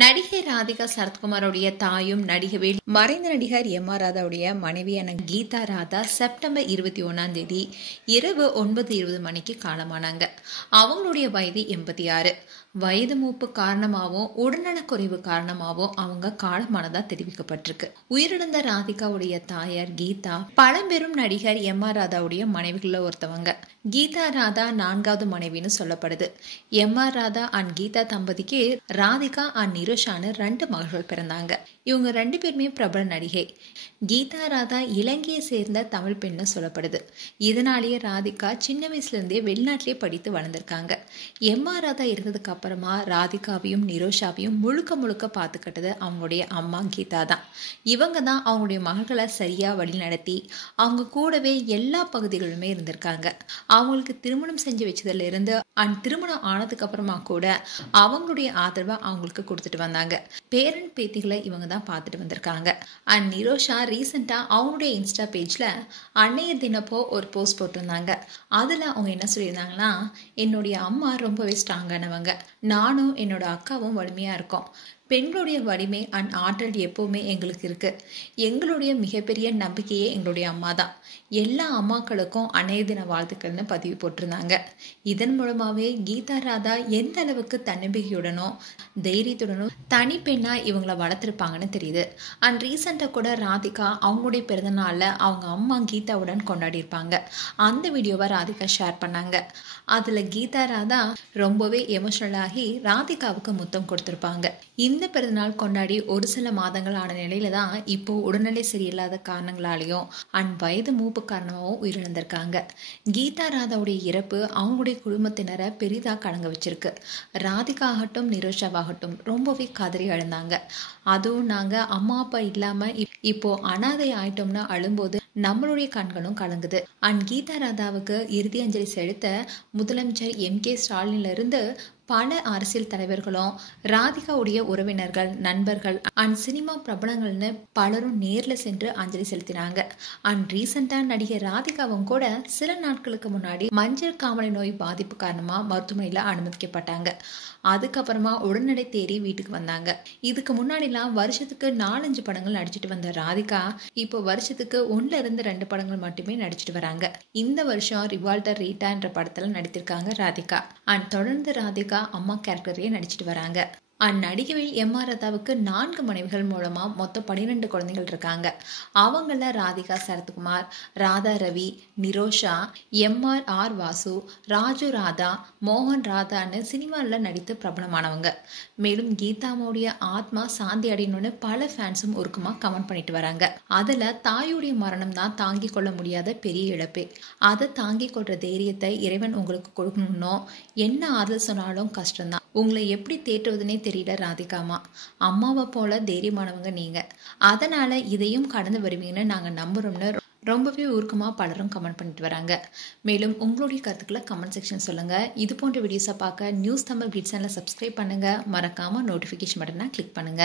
நடிகை ராதிகா சரத்குமாரோடைய தாயும் நடிகை மறைந்த நடிகர் எம்.ஆர். ராதாவுடைய மனைவியான கீதா ராதா செப்டம்பர் 21 இரவு 9:20 மணிக்கு காலமானாங்க. அவங்களுடைய வயது 86. வயது மூப்பு காரணமாகவும் உடல்நலக்குறைவு காரணமாகவும் அவங்க காலமானதா தெரிவிக்கப்பட்டிருக்கு. உயிரிழந்த ராதிகாவுடைய தாயார் கீதா பழம்பெரும் நடிகர் எம்.ஆர். ராதாவுடைய மனைவிகளில் ஒருத்தவங்க. கீதா ராதா 4வது மனைவின்னு சொல்லப்படுது. எம்.ஆர். ராதா அண்ட் கீதா தம்பதிக்கு ராதிகா அண்ட் நிரோஷான்னு 2 மகள்கள் பிறந்தாங்க. இவங்க 2 பேருமே பிரபல நடிகை. கீதா ராதா இலங்கையை சேர்ந்த தமிழ் பெண்ணு சொல்லப்படுது. இதனாலேயே ராதிகா சின்ன வயசுல இருந்தே வெளிநாட்டிலே படித்து வளர்ந்திருக்காங்க. எம்.ஆர். ராதா இருந்ததுக்கு அப்புறமா ராதிகாவையும் நிரோஷாவையும் முழுக்க பார்த்துக்கிட்டது அவங்களுடைய அம்மா கீதா தான். இவங்க தான் அவங்களுடைய மகள்களை சரியா வழி நடத்தி அவங்க கூடவே எல்லா பகுதிகளுமே இருந்திருக்காங்க. அவங்களுக்கு திருமணம் செஞ்சு வச்சதுல இருந்து திருமணம் ஆனதுக்கு அப்புறமா கூட அவங்களுடைய ஆதரவை அவங்களுக்கு கொடுத்துட்டு வந்தாங்க. பேரன் பேத்திகளை இவங்க தான் பார்த்துட்டு வந்திருக்காங்க. நிரோஷா ரீசெண்டா அவங்களுடைய இன்ஸ்டா பேஜ்ல அன்னையர் தினப்போ ஒரு போஸ்ட் போட்டிருந்தாங்க. அதுல அவங்க என்ன சொல்லியிருந்தாங்கன்னா, என்னுடைய அம்மா ரொம்பவே ஸ்ட்ராங்கானவங்க, நானும் என்னோட அக்காவும் வலிமையா இருக்கோம். பெண்களுடைய வலிமை அண்ட் ஆற்றல் எப்பவுமே எங்களுக்கு இருக்கு. எங்களுடைய மிகப்பெரிய நம்பிக்கையே எங்களுடைய அம்மா தான். எல்லா அம்மாக்களுக்கும் அன்னையர் தின வாழ்த்துக்கள்னு பதிவு போட்டிருந்தாங்க. இதன் மூலமாவே கீதா ராதா எந்த அளவுக்கு தன்னம்பிக்கையுடனும் தைரியத்துடனும் தனி பெண்ணா இவங்களை வளர்த்துருப்பாங்கன்னு தெரியுது. ரீசெண்டா கூட ராதிகா அவங்களுடைய பிறந்த நாள்ல அவங்க அம்மா கீதாவுடன் கொண்டாடி இருப்பாங்க. அந்த வீடியோவை ராதிகா ஷேர் பண்ணாங்க. அதுல கீதா ராதா ரொம்பவே எமோஷனல் ஆகி ராதிகாவுக்கு முத்தம் கொடுத்திருப்பாங்க. இந்த பிறந்தநாள் கொண்டாடி ஒரு சில மாதங்கள் ஆன நிலையில தான் இப்போ உடல்நிலை சரியில்லாத காரணங்களாலையும் வயது மூப்பு காரணமாகவும் உயிரிழந்திருக்காங்க. கீதா ராதாவுடைய இறப்பு அவங்களுடைய குடும்பத்தினரை பெரிதா கலங்க வச்சிருக்கு. ராதிகா ஆகட்டும் நிரோஷாவாகட்டும் ரொம்பவே கதறி அழுந்தாங்க. அதுவும் நாங்க அம்மா அப்பா இல்லாம இப்போ அனாதை ஆயிட்டோம்னு அழும்போது நம்மளுடைய கண்களும் கலங்குது. கீதா ராதாவுக்கு இறுதி அஞ்சலி செலுத்த முதலமைச்சர் M.K. ஸ்டாலின்ல இருந்து பல அரசியல் தலைவர்களும் ராதிகாவுடைய உறவினர்கள் நண்பர்கள் சினிமா பிரபலங்கள்னு பலரும் நேர்ல சென்று அஞ்சலி செலுத்தினாங்க. ரீசெண்டா நடிகை ராதிகாவும் கூட சில நாட்களுக்கு முன்னாடி மஞ்சள் காமாலை நோய் பாதிப்பு காரணமா மருத்துவமனையில அனுமதிக்கப்பட்டாங்க. அதுக்கப்புறமா உடல்நடை தேறி வீட்டுக்கு வந்தாங்க. இதுக்கு முன்னாடிலாம் வருஷத்துக்கு 4-5 படங்கள் நடிச்சிட்டு வந்த ராதிகா இப்போ வருஷத்துக்கு 1-2 படங்கள் மட்டுமே நடிச்சிட்டு வராங்க. இந்த வருஷம் ரிவால்டர் ரீட்டா என்ற படத்துல நடித்திருக்காங்க ராதிகா. தொடர்ந்து ராதிகா அம்மா கேரக்டரையே நடிச்சிட்டு வராங்க. நடிகை எம்.ஆர். ராதாவுக்கு 4 மனைவிகள் மூலமா மொத்தம் 12 குழந்தைகள் இருக்காங்க. அவங்கள ராதிகா சரத்குமார், ராதா ரவி, நிரோஷா, எம்.ஆர். வாசு, ராஜு ராதா, மோகன் ராதான்னு சினிமாவில் நடித்து பிரபலமானவங்க. மேலும் கீதாவுடைய ஆத்மா சாந்தி அடையணும்னு பல ஃபேன்ஸும் உருக்கமா கமெண்ட் பண்ணிட்டு வராங்க. அதுல தாயுடைய மரணம் தான் தாங்கி கொள்ள முடியாத பெரிய இழப்பே. அதை தாங்கி கொள்ற தைரியத்தை இறைவன் உங்களுக்கு கொடுக்கணும்னோ என்ன ஆறுதல் சொன்னாலும் கஷ்டம்தான். உங்களை எப்படி தேற்றுவதுனே தெரியல ராதிகாமா. அம்மாவை போல தைரியமானவங்க நீங்க. அதனால இதையும் கடந்து வருவீங்கன்னு நாங்க நம்புறோம்னு ரொம்பவே ஊர்க்கமா பலரும் கமெண்ட் பண்ணிட்டு வராங்க. மேலும் உங்களுடைய கருத்துக்களை கமெண்ட் செக்ஷன் சொல்லுங்க. இது போன்ற வீடியோஸை பார்க்க நியூஸ் தமிழ் கிட்ஸ் சேனலை சப்ஸ்கிரைப் பண்ணுங்க. மறக்காம நோட்டிபிகேஷன் பட்டனை கிளிக் பண்ணுங்க.